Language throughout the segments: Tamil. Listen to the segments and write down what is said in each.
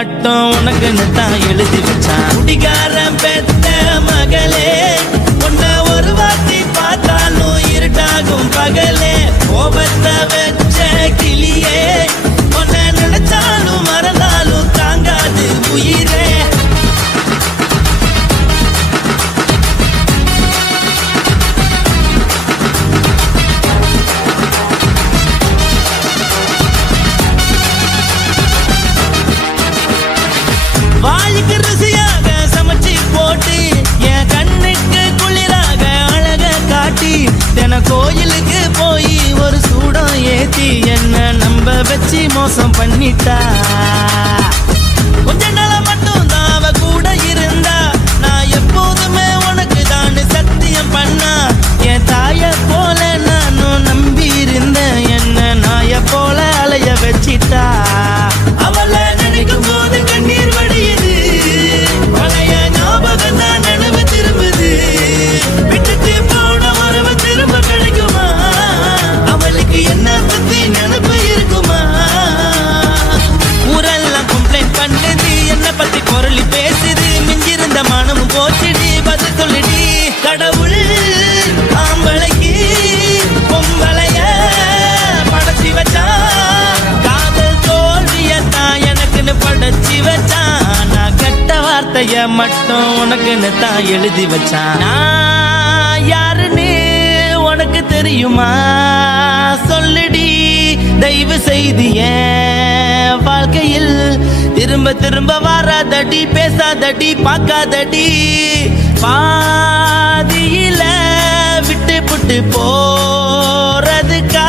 மட்டும் உனக்குன்னு தான் எழுதி வச்சான். குடிகாரன் பெத்த மகளே, உன்னை ஒரு வாட்டி பார்த்தாலும் இருட்டாகும் பகலே. கோபத்தை வச்ச கிளியே, உன்னை நினைச்சாலும் மறந்தாலும் தாங்காது உயிரே. வாய்க்கு ருசியாக சமைச்சு போட்டு என் கண்ணுக்கு குளிராக அழக காட்டி தின கோயிலுக்கு போய் ஒரு சூடம் ஏத்தி என்ன நம்ப வச்சு மோசம் பண்ணிட்டா. கொஞ்ச நாள மட்டும் தான் அவ கூட இருந்தா, நான் எப்போதுமே உனக்கு தான் சத்தியம் பண்ணா. என் தாய போல நானும் நம்பி இருந்தேன், என்ன நாய போல அலைய வச்சிட்டா. அவளை நினைக்கும் போது கண்ணீர் வடியுது, பழைய ஞாபகம் தான் நினைவு திரும்புது. விட்டுட்டு போன உறவு திரும்ப கிடைக்குமா? அவளுக்கு என்ன பத்தி நினைப்பு இருக்குமா? ஊரெல்லாம் கம்ப்ளைண்ட் பண்ணுது, என்ன பத்தி பொருளி பேசுது. மிஞ்சிருந்த மனமும் போச்சுடி, பதில் சொல்லுடி. கடவுள் ஆம்பளைக்கு பொம்பளைய படைச்சி வச்சான், காதல் தோல்வியத்தான் எனக்குன்னு படைச்சி வச்சான். நான் கெட்ட வார்த்தைய மட்டும் உனக்குன்னு தான் எழுதி வச்சான். நான் யாருன்னு உனக்கு தெரியுமா? சொல்லுடி தயவு செய்து என் வாழ்க்கையில் திரும்ப திரும்ப வராதடி, பேசாதடி, பார்க்காதடி. பாதியில விட்டு புட்டு போறதுக்கா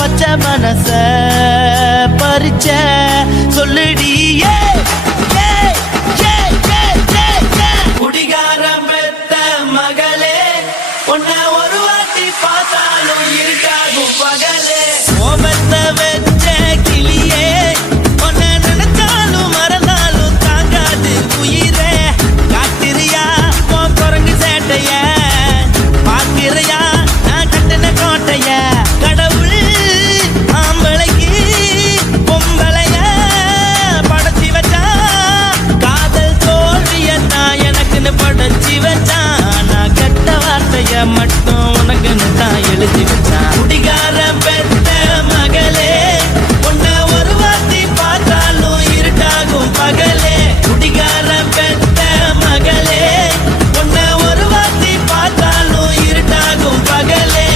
பச்சை மனச பறிச்ச சொல்லுடி. குடிகாரம் பெத்த மகளே, உன்னை ஒரு வாட்டி பார்த்தாலும் இருக்காகும் பகலே. கோபத்தை வச்ச கிளியே, உன்னை நினைச்சாலும் மறந்தாலும் தாங்காது உயிரே. காத்திரியா உன் குரங்கு சேட்டைய, பார்க்கிறையா நான் கட்டின கோட்டைய. கடவுள் ஆம்பளைக்கு பொம்பளைய படைச்சி வச்சா, காதல் தோல்வியத்தான் எனக்குன்னு படைச்சி வச்சான். நான் கெட்ட வார்த்தைய மட்டும் உனக்குன்னு தான் எழுதி வச்சான். குடிகாரன் பெத்த மகளே, உன்னை ஒரு வாட்டி பார்த்தாலும் இருட்டாகும் பகலே. குடிகாரன் பெத்த மகளே, உன்னை ஒரு வாட்டி பார்த்தாலும் இருட்டாகும் பகலே.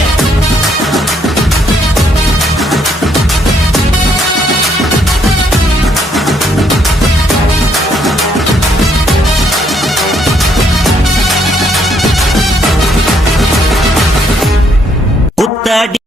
புத்தாடி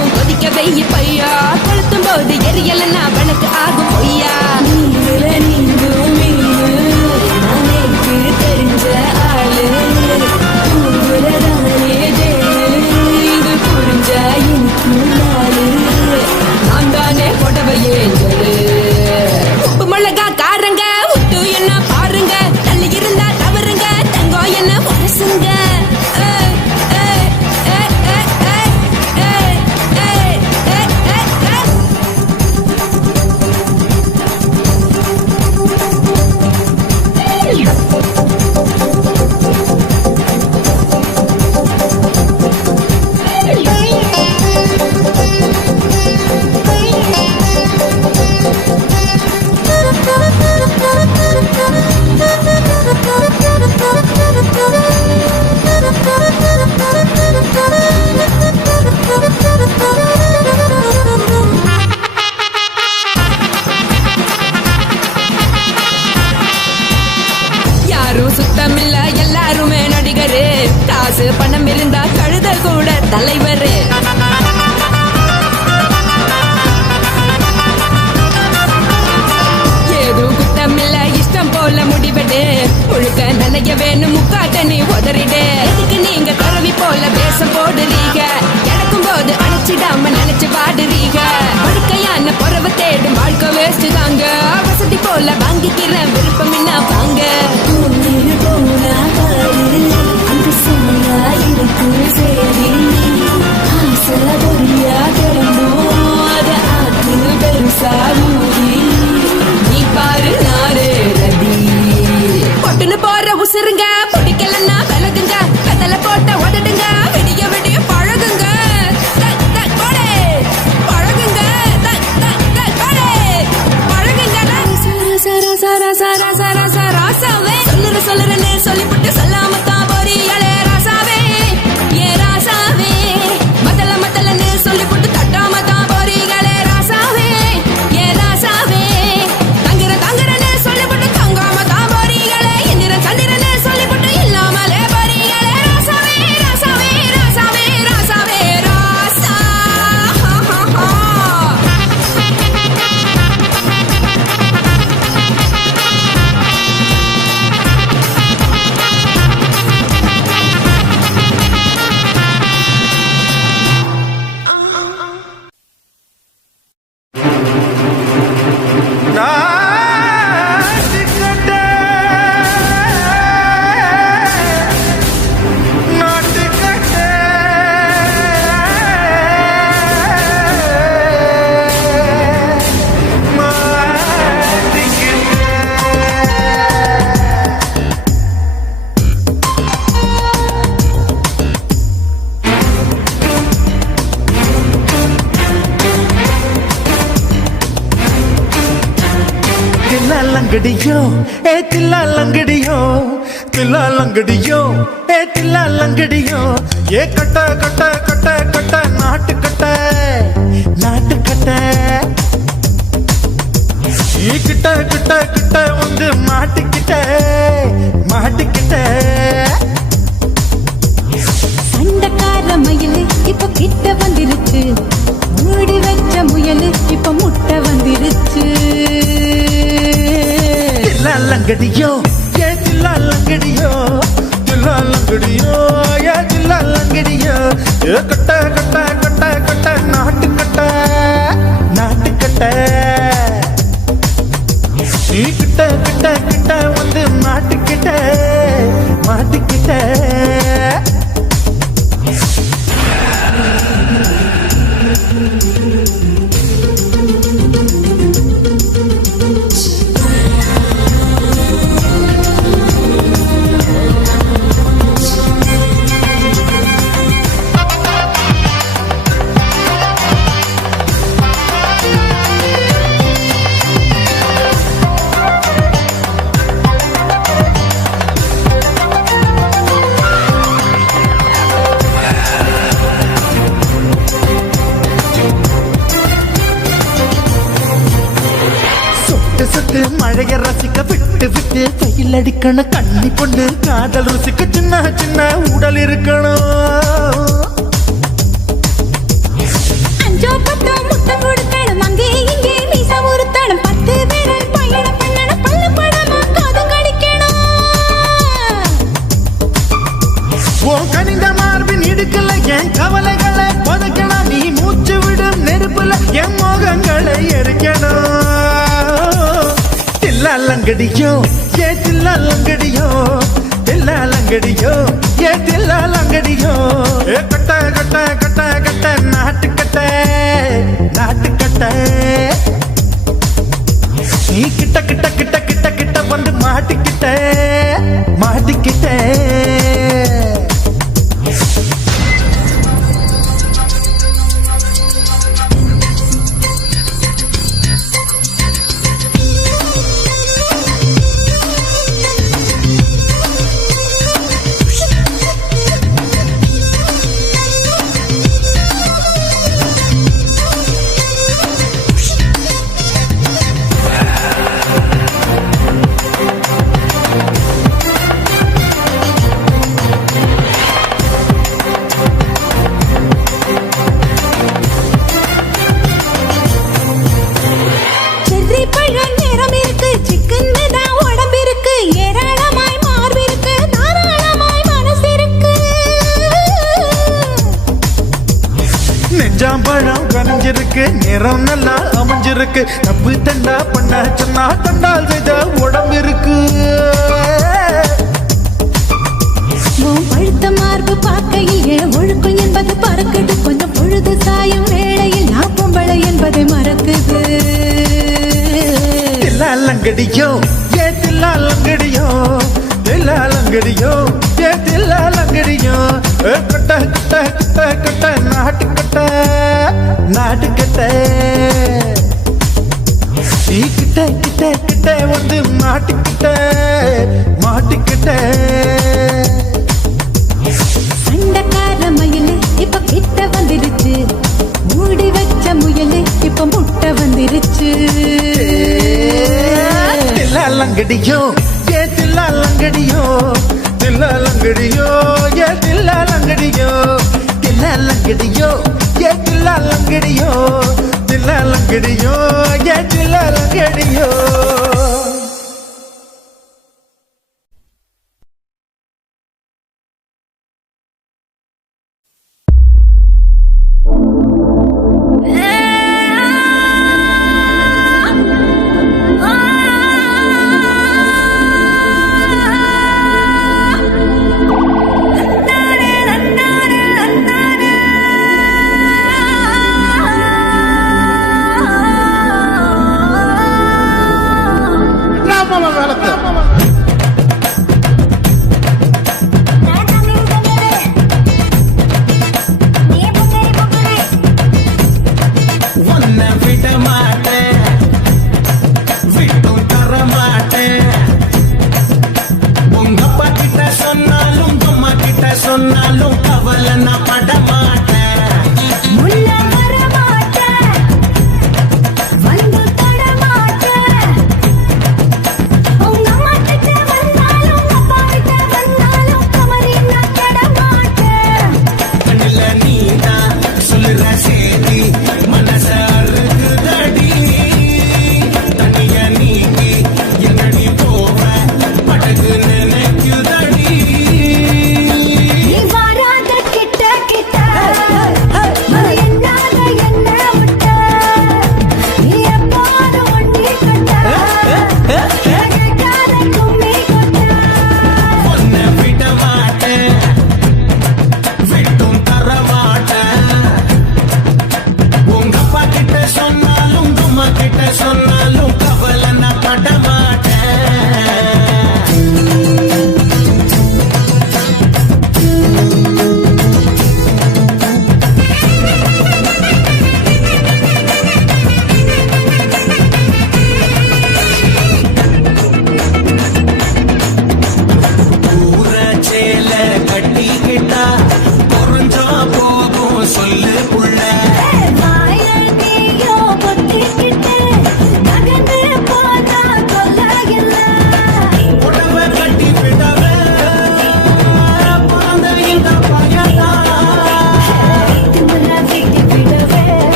திரும்பவும் கொதிக்க வெய்ய பையா கொளுத்தும் போது எரியலன்னா வழக்கு ஆகும் பொய்யா நீங்கள நீங்கும் நானேக்கு தெரிஞ்ச ஆளு உங்களதானே இது புரிஞ்ச எனக்கும் நாளு நான் தானே புடவையே உப்பு மிளகா காரங்க விட்டு என்ன பாருங்க தள்ளி இருந்தா தவறுங்க தங்கம் என்ன வரசுங்க சுத்தமில்ல எல்லாருமே நடிகரு காசு பணம் இருந்தா கழுத கூட தலைவரு ஏதும் குத்தமில்ல இஷ்டம் போல முடிவெடு முழுக்க நினைய வேணும் முக்காட்ட நீ உதறிடு எதுக்கு நீங்க துறவி போல பேசம் போடுறீங்க இறக்கும் போது அணைச்சிடாம நினைச்சு பாடுறீங்க படுக்கையான பொறவை தேடும் வாழ்க்கை வேஸ்ட் தாங்க வசதி போல வாங்கிக்கிற விருப்பம் என்ன வாங்க நீ பாரு நாரே ரதி பொட்டுன்னு போற உசுருங்க பிடிக்கலன்னா விலகுங்க கதல போட்ட உதடுங்க விடிய விடிய பழகுங்க பழகுங்க ராசாவே சொல்லுறேன்னு சொல்லிவிட்டு சொல்லாமத்தான் போறியாளே ராசாவே ஏ ராசாவே மத்தலன்னு சொல்லிவிட்டு தட்டாமத்தான் போறீங்களே ராசாவே ஏ ராசாவே தங்குறன்னு சொல்லிவிட்டு தங்காமத்தான் போறீங்களே இந்திரன் சந்திரன்னு சொல்லிவிட்டு இல்லாமலே போறீங்களே ராசாவே ராசாவே ராசாவே ராசாவே ராசா லங்கடியோ ஏ தில்லா லங்கடியோ தில்லா லங்கடியோ ஏ தில்லா லங்கடியோ ஏ கட்ட கட்ட கட்ட கட்ட நாட்டு கட்ட நாட்டு கட்ட நீ கிட்ட கிட்ட கிட்ட வந்து மாட்டிக்கிட்ட மாட்டிக்கிட்ட சண்டக்கார மயிலு இப்ப கிட்ட வந்துருச்சு மூடி வச்ச முயலு இப்ப முட்டை வந்துருச்சு லங்கடியோ ஏ தில்லா லங்கடியோ தில்லா லங்கடியோ ஏ தில்லா லங்கடியோ ஏ கட்ட கட்ட கட்ட கட்ட நாட்டு கட்ட நாட்டு கட்ட நீ கிட்ட கிட்ட கிட்ட வந்து மாட்டிக்கிட்ட மாட்டிக்கிட்ட சுட்டு மழைய ரசிக்க விட்டு விட்டு கையில் அடிக்கணும் கண்ணி பொண்ணு காதல் ருசிக்க சின்ன சின்ன உடல் இருக்கணும் தில்லாலங்கடியோ ஏ தில்லாலங்கடியோ தில்லாலங்கடியோ ஏ தில்லாலங்கடியோ கட்ட கட்ட கட்ட கட்ட நாட்டுக்கட்ட நாட்டுக்கட்ட நீ கிட்ட கிட்ட கிட்ட கிட்ட கிட்ட வந்து மாட்டிக்கிட்ட மாட்டிக்கிட்ட நெஞ்சாம்பழம் கனிஞ்சிருக்கு நிறம் நல்லா அமைஞ்சிருக்கு தப்பு தண்டா பண்ண சொன்னா தண்டால் செய்த உடம்பு இருக்கு பழுத்த மார்பு பார்க்கையில் ஒழுக்கம் என்பது பறக்குது கொஞ்சம் பொழுது சாயும் வேளையில் நான் பொம்பளை என்பதை மறக்குது தில்லாலங்கடியோ ஏ தில்லாலங்கடியோ தில்லாலங்கடியோ ஏ தில்லாலங்கடியோ கட்ட கட்ட கட்ட கட்ட நாட்டுக்கட்ட நாட்டுக்கட்ட நீ கிட்ட கிட்ட கிட்ட வந்து மாட்டிக்கிட்ட மாட்டிக்கிட்ட சண்டக்கார மயிலு இப்ப கிட்ட வந்துருச்சு மூடி வச்ச முயலு இப்ப முட்டை வந்துருச்சு தில்லாலங்கடியோ ஏ தில்லாலங்கடியோ தில்லாலங்கடியோ ஏ தில்லாலங்கடியோ தில்லாலங்கடியோ ஏ தில்லாலங்கடியோ தில்லாலங்கடியோ ஏ தில்லாலங்கடியோ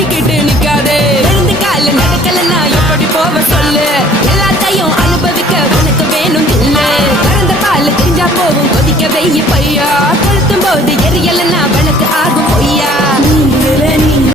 தப்பிக்கிட்டு நிக்காதே எழுந்து கால நடக்கலன்னா எப்படி போவ சொல்லு எல்லாத்தையும் அனுபவிக்க உனக்கு வேணும் இல்ல கறந்த பால் தெரிஞ்சா போகும் கொதிக்க வெய்ய பையா கொளுத்தும் போது எரியலன்னா அவனுக்கு ஆகும் பொய்யா